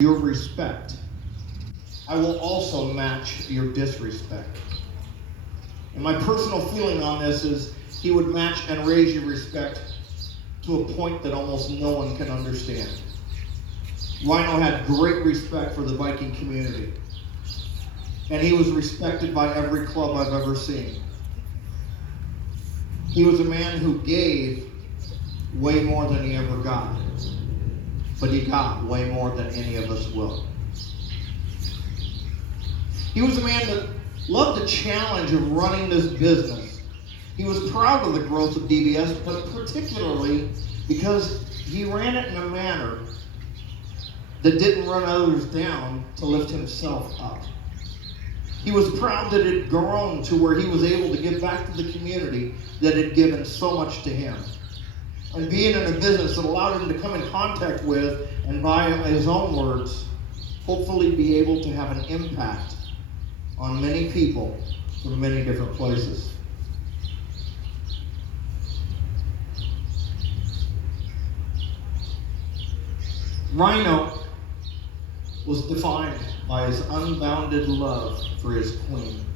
your respect, I will also match your disrespect. And my personal feeling on this is he would match and raise your respect to a point that almost no one can understand. Rhino had great respect for the Viking community. And he was respected by every club I've ever seen. He was a man who gave way more than he ever got. But he got way more than any of us will. He was a man that loved the challenge of running this business. He was proud of the growth of DBS, but particularly because he ran it in a manner that didn't run others down to lift himself up. He was proud that it had grown to where he was able to give back to the community that had given so much to him. And being in a business that allowed him to come in contact with, and by his own words, hopefully be able to have an impact on many people from many different places. Rhino was defined by his unbounded love for his queen.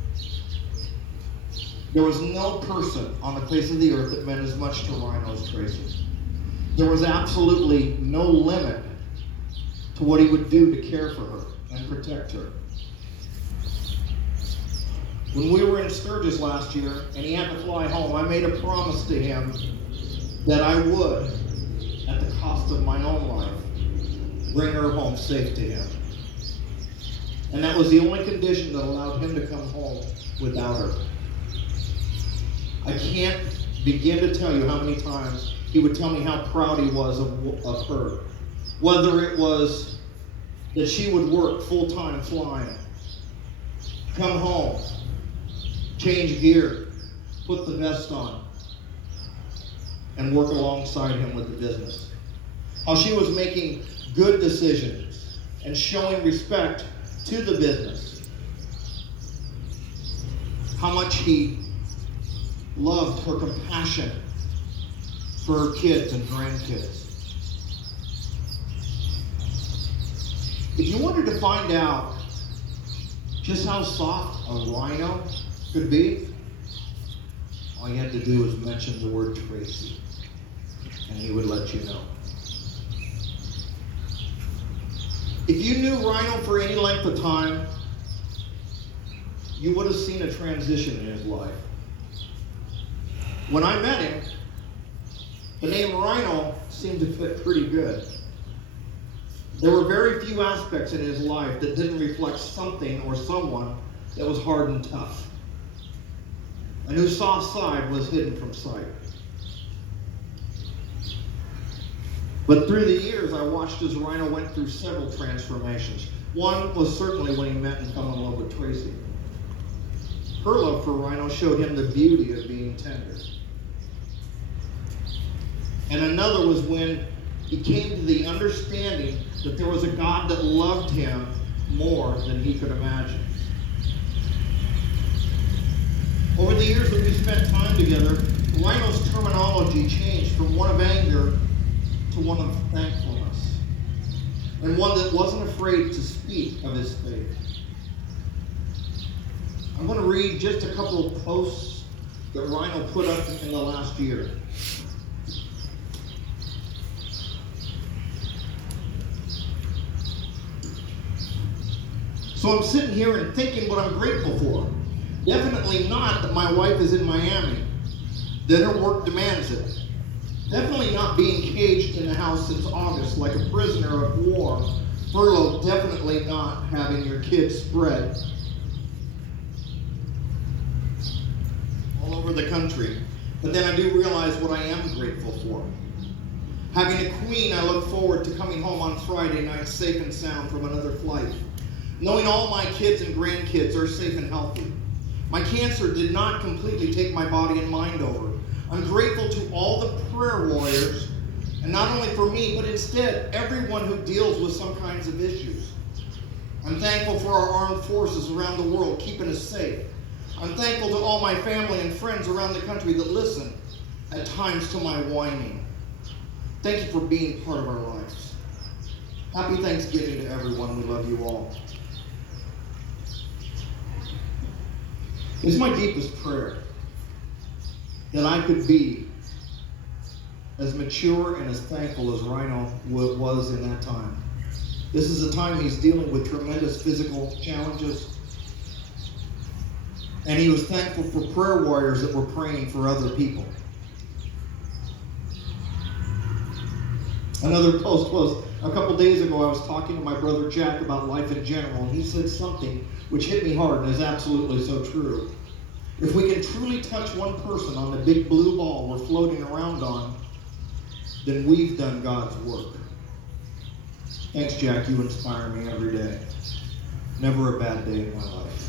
There was no person on the face of the earth that meant as much to Rhino as Tracy. There was absolutely no limit to what he would do to care for her and protect her. When we were in Sturgis last year and he had to fly home, I made a promise to him that I would, at the cost of my own life, bring her home safe to him. And that was the only condition that allowed him to come home without her. I can't begin to tell you how many times he would tell me how proud he was of her. Whether it was that she would work full-time flying, come home, change gear, put the vest on, and work alongside him with the business. How she was making good decisions and showing respect to the business. How much he loved her compassion for her kids and grandkids. If you wanted to find out just how soft a Rhino could be, all you had to do was mention the word Tracy, and he would let you know. If you knew Rhino for any length of time, you would have seen a transition in his life. When I met him, the name Rhino seemed to fit pretty good. There were very few aspects in his life that didn't reflect something or someone that was hard and tough, and whose soft side was hidden from sight. But through the years, I watched as Rhino went through several transformations. One was certainly when he met and fell in love with Tracy. Her love for Rhino showed him the beauty of being tender. And another was when he came to the understanding that there was a God that loved him more than he could imagine. Over the years that we spent time together, Rhino's terminology changed from one of anger to one of thankfulness, and one that wasn't afraid to speak of his faith. I'm going to read just a couple of posts that Rhino put up in the last year. So I'm sitting here and thinking what I'm grateful for. Definitely not that my wife is in Miami, that her work demands it. Definitely not being caged in a house since August like a prisoner of war. Furloughed, definitely not having your kids spread all over the country. But then I do realize what I am grateful for. Having a queen, I look forward to coming home on Friday night safe and sound from another flight. Knowing all my kids and grandkids are safe and healthy. My cancer did not completely take my body and mind over. I'm grateful to all the prayer warriors, and not only for me, but instead everyone who deals with some kinds of issues. I'm thankful for our armed forces around the world keeping us safe. I'm thankful to all my family and friends around the country that listen at times to my whining. Thank you for being part of our lives. Happy Thanksgiving to everyone. We love you all. It's my deepest prayer that I could be as mature and as thankful as Rhino was in that time. This is a time he's dealing with tremendous physical challenges. And he was thankful for prayer warriors that were praying for other people. Another post was, a couple days ago I was talking to my brother Jack about life in general, and he said something which hit me hard and is absolutely so true. If we can truly touch one person on the big blue ball we're floating around on, then we've done God's work. Thanks, Jack. You inspire me every day. Never a bad day in my life.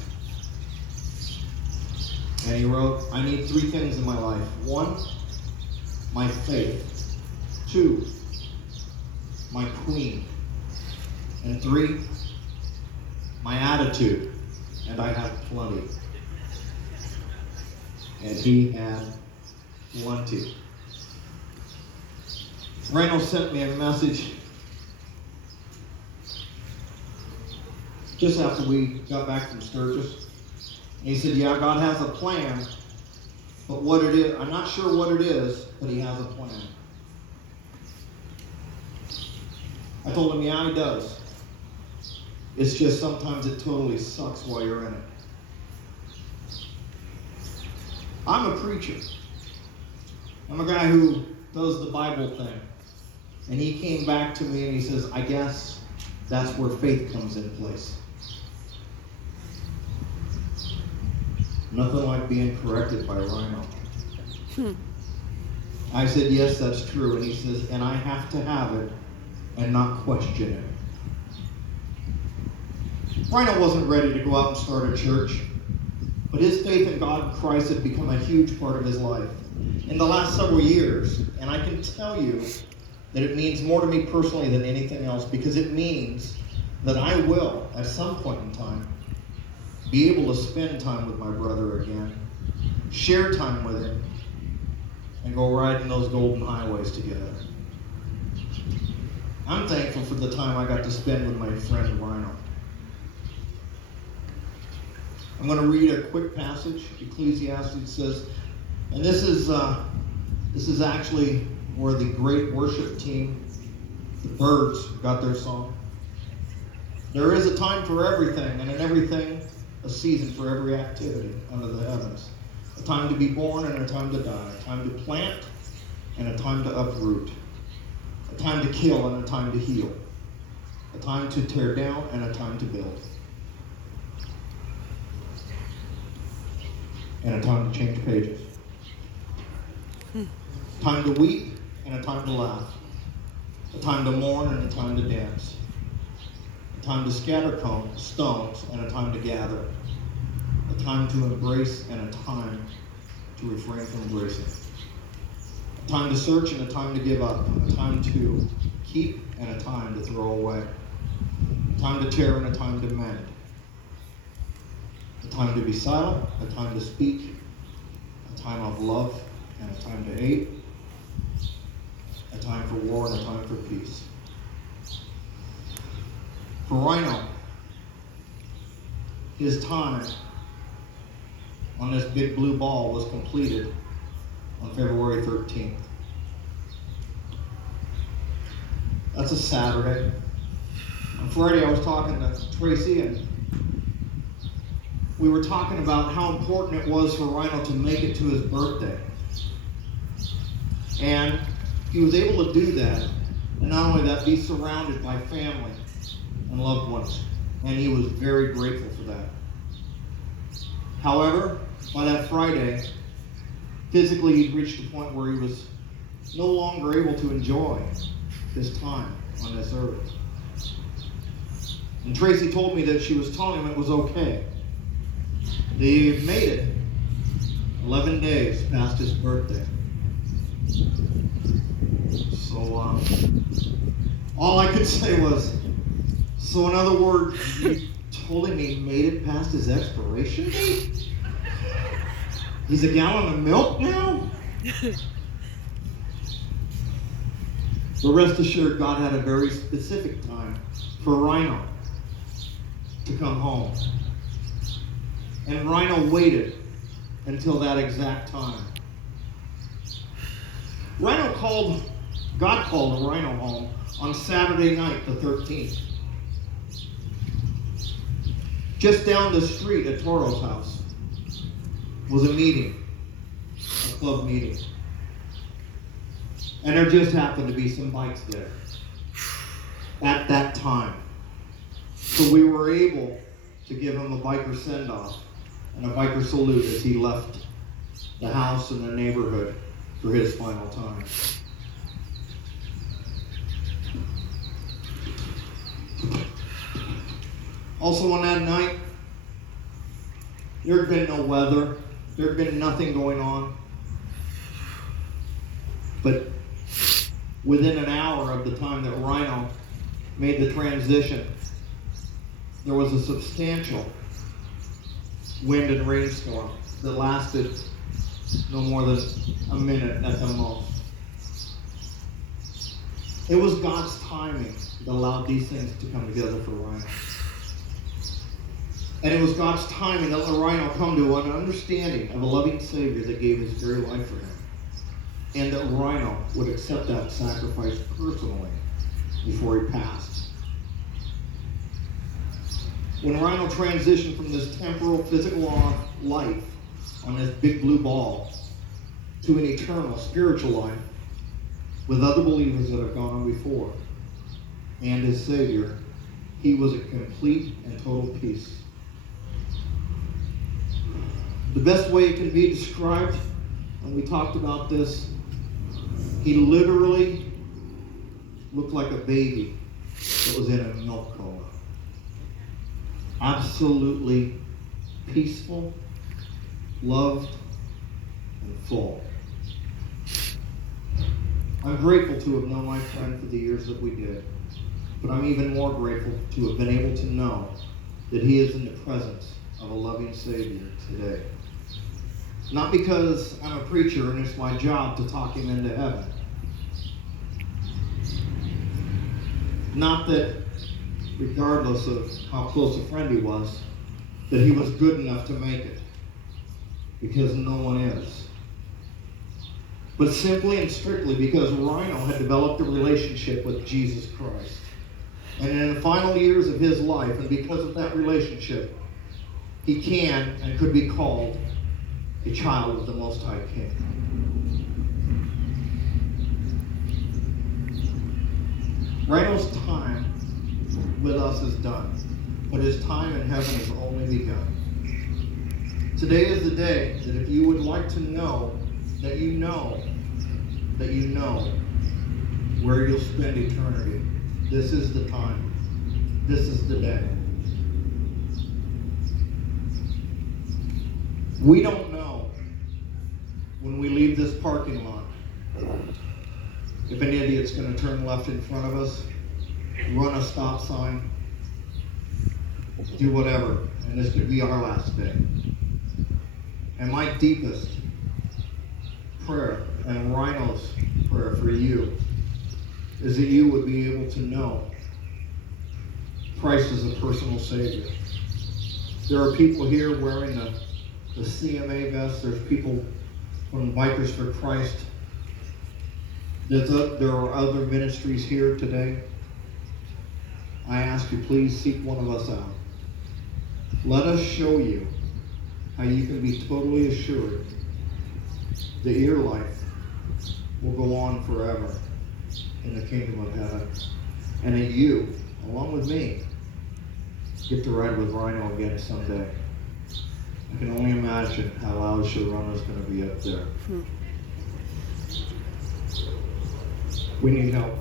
And he wrote, I need 3 things in my life. 1, my faith. 2, my queen. And 3, my attitude. And I have plenty. And he had plenty. Rhino sent me a message just after we got back from Sturgis. And he said, yeah, God has a plan, but what it is, I'm not sure what it is, but he has a plan. I told him, yeah, he does. It's just sometimes it totally sucks while you're in it. I'm a preacher. I'm a guy who does the Bible thing. And he came back to me and he says, I guess that's where faith comes in place. Nothing like being corrected by Rhino. I said, yes, that's true. And he says, and I have to have it and not question it. Rhino wasn't ready to go out and start a church, but his faith in God and Christ had become a huge part of his life in the last several years. And I can tell you that it means more to me personally than anything else, because it means that I will, at some point in time, be able to spend time with my brother again, share time with him, and go riding those golden highways together. I'm thankful for the time I got to spend with my friend Rhino. I'm going to read a quick passage. Ecclesiastes says, and this is actually where the great worship team, the Birds, got their song. There is a time for everything, and in everything, a season for every activity under the heavens. A time to be born and a time to die. A time to plant and a time to uproot. A time to kill and a time to heal. A time to tear down and a time to build. And a time to change pages. Time to weep and a time to laugh. A time to mourn and a time to dance. A time to scatter stones and a time to gather. A time to embrace and a time to refrain from embracing. A time to search and a time to give up. A time to keep and a time to throw away. A time to tear and a time to mend. A time to be silent, a time to speak. A time of love and a time to hate. A time for war and a time for peace. For Rhino, his time on this big blue ball was completed on February 13th. That's a Saturday. On Friday I was talking to Tracy, and we were talking about how important it was for Rhino to make it to his birthday. And he was able to do that, and not only that, be surrounded by family and loved ones. And he was very grateful for that. However, by that Friday, physically he'd reached a point where he was no longer able to enjoy his time on this earth. And Tracy told me that she was telling him it was okay. They made it 11 days past his birthday. So all I could say was, so in other words, you told him he made it past his expiration date? He's a gallon of milk now? But rest assured, God had a very specific time for Rhino to come home. And Rhino waited until that exact time. God called Rhino home on Saturday night, the 13th. Just down the street at Toro's house was a meeting, a club meeting. And there just happened to be some bikes there at that time. So we were able to give him a biker send-off and a biker salute as he left the house and the neighborhood for his final time. Also on that night, there had been no weather. There had been nothing going on. But within an hour of the time that Rhino made the transition, there was a substantial wind and rainstorm that lasted no more than a minute at the most. It was God's timing that allowed these things to come together for Rhino. And it was God's timing that let Rhino come to an understanding of a loving Savior that gave his very life for him. And that Rhino would accept that sacrifice personally before he passed. When Rhino transitioned from this temporal, physical life on this big blue ball to an eternal, spiritual life with other believers that have gone on before and his Savior, he was at complete and total peace. The best way it can be described, and we talked about this, he literally looked like a baby that was in a milk coma. Absolutely peaceful, loved, and full. I'm grateful to have known my friend for the years that we did, but I'm even more grateful to have been able to know that he is in the presence of a loving Savior today. Not because I'm a preacher and it's my job to talk him into heaven. Not that, regardless of how close a friend he was, that he was good enough to make it. Because no one is. But simply and strictly because Rhino had developed a relationship with Jesus Christ. And in the final years of his life, and because of that relationship, he can and could be called a child of the Most High King. Rhino's time with us is done, but his time in heaven has only begun. Today is the day that if you would like to know that you know where you'll spend eternity, this is the time. This is the day. We don't know when we leave this parking lot if an idiot's going to turn left in front of us, run a stop sign, do whatever, and this could be our last day. And my deepest prayer, and Rhino's prayer for you, is that you would be able to know Christ as a personal Savior. There are people here wearing the CMA vest. There's people from Bikers for Christ. There are other ministries here today. I ask you, please seek one of us out. Let us show you how you can be totally assured that your life will go on forever in the kingdom of heaven. And that you, along with me, get to ride with Rhino again someday. I can only imagine how loud Sharona's going to be up there. We need help.